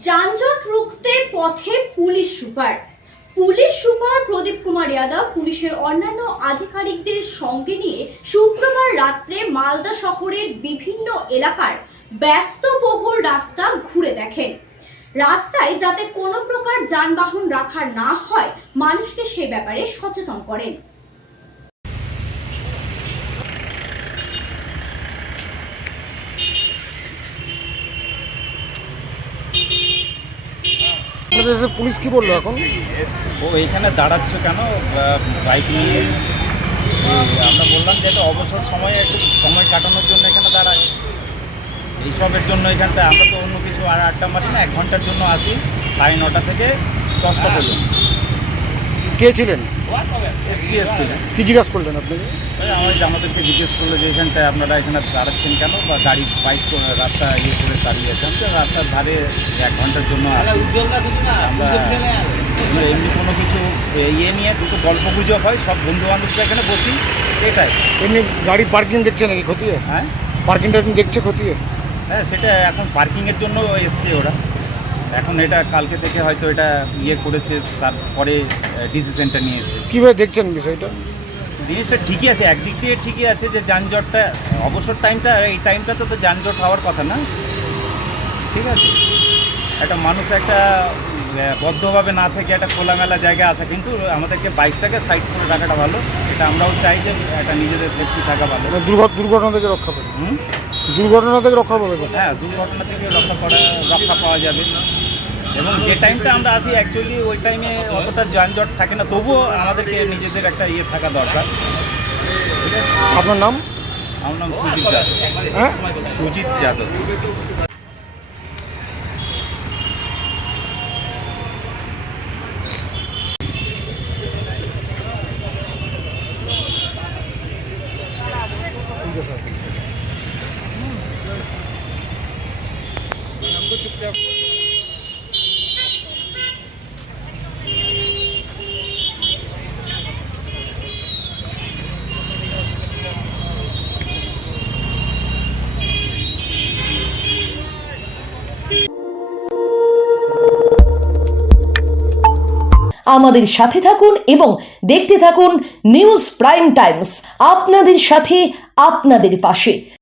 যানজট রুখতে পথে পুলিশ সুপার প্রদীপ কুমার যাদব পুলিশের অন্যান্য আধিকারিকদের সঙ্গে নিয়ে শুক্রবার রাত্রে মালদা শহরের বিভিন্ন এলাকার ব্যস্তবহুল রাস্তা ঘুরে দেখেন। রাস্তায় যাতে কোনো প্রকার যানবাহন রাখা না হয় মানুষকে সে ব্যাপারে সচেতন করেন। পুলিশ কি বললো এখন? ও এইখানে দাঁড়াচ্ছে কেন বাইক নিয়ে? আমরা বললাম যে এটা অবসর সময়ে একটু সময় কাটানোর জন্য এখানে দাঁড়ায়, এইসবের জন্য এখানটা। আমরা তো অন্য কিছু আর আড্ডা মারি না, 1 ঘন্টার জন্য আসি 9:30 থেকে 10টা পর্যন্ত। কে ছিলেন? এসপিএস ছিলেন। কি জিজ্ঞাসা করলেন আপনাকে? আমাদেরকে জিজ্ঞেস করলো যে এখানটায় আপনারা এখানে দাঁড়াচ্ছেন কেন, বা গাড়ি বাইক রাস্তা করে দাঁড়িয়ে আছেন। তো রাস্তার ধারে 1 ঘন্টার জন্য আসি। আমরা এমনি কোনো কিছু নিয়ে দুটো গল্প গুজব হয়, সব বন্ধু বান্ধবরা এখানে বসি, এটাই। এমনি গাড়ি পার্কিং দেখছে নাকি খতিয়ে? হ্যাঁ, পার্কিং টার্কিং দেখছে খতিয়ে? হ্যাঁ, সেটা এখন পার্কিংয়ের জন্য এসছে ওরা। এখন এটা কালকে থেকে হয়তো এটা করেছে, তারপরে ডিসিশনটা নিয়েছে। কীভাবে দেখছেন বিষয়টা? জিনিসটা ঠিকই আছে, একদিক দিয়ে ঠিকই আছে যে যানজটটা অবসর টাইমটা, এই টাইমটাতে তো যানজট হওয়ার কথা না, ঠিক আছে। একটা মানুষ একটা বদ্ধভাবে না থেকে একটা খোলামেলা জায়গায় আসে, কিন্তু আমাদেরকে বাইকটাকে সাইড করে রাখাটা ভালো। এটা আমরাও চাই যে একটা নিজেদের সেফটি থাকা ভালো। দুর্ঘটনা থেকে রক্ষা পাবে। দুর্ঘটনা থেকে রক্ষা পাবে। হ্যাঁ, দুর্ঘটনা থেকে রক্ষা পাওয়া যাবে। এবং যে টাইমটা আমরা আসি অ্যাকচুয়ালি ওই টাইমে অতটা যানজট থাকে না, তবুও আমাদেরকে নিজেদের একটা থাকা দরকার, ঠিক আছে। আপনার নাম? আমার নাম সুজিত যাদব। হ্যাঁ, সুজিত যাদব। আমাদের সাথে থাকুন এবং দেখতে থাকুন নিউজ প্রাইম টাইমস, আপনাদের সাথে আপনাদের পাশে।